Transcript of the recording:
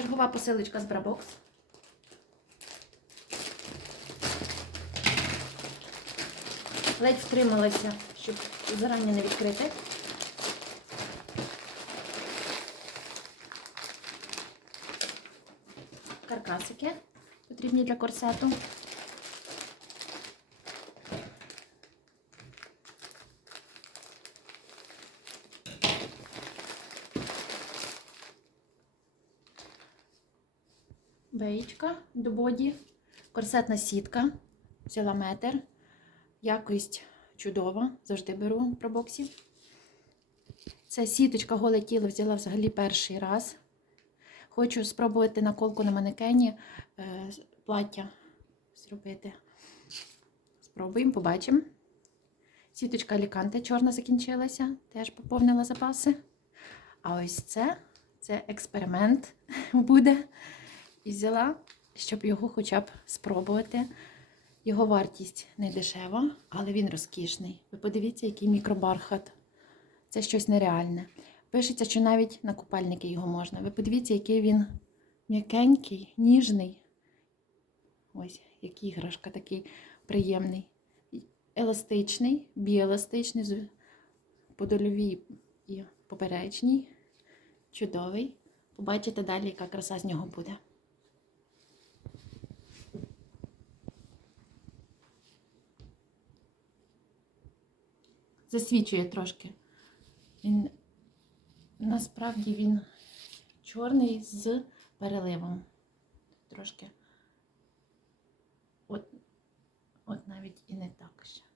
Чергова посилочка з Брабокс. Ледь втрималася, щоб зарані не відкрити. Каркасики потрібні для корсету. Беєчка до боді, корсетна сітка, взяла метр, якість чудова, завжди беру в пробоксі. Це сіточка голе тіло взяла взагалі перший раз. Хочу спробувати наколку на манекені е, плаття зробити. Спробуємо, побачимо. Сіточка Аліканте чорна закінчилася, теж поповнила запаси. А ось це, це експеримент буде. І взяла, щоб його хоча б спробувати. Його вартість не дешева, але він розкішний. Ви подивіться, який мікробархат. Це щось нереальне. Пишеться, що навіть на купальники його можна. Ви подивіться, який він м'якенький, ніжний. Ось, як іграшка, такий приємний. Еластичний, біеластичний, подольовій і поперечній. Чудовий. Побачите далі, яка краса з нього буде. Засвічує трошки. Він насправді він чорний з переливом. Трошки. От, от навіть і не так ще.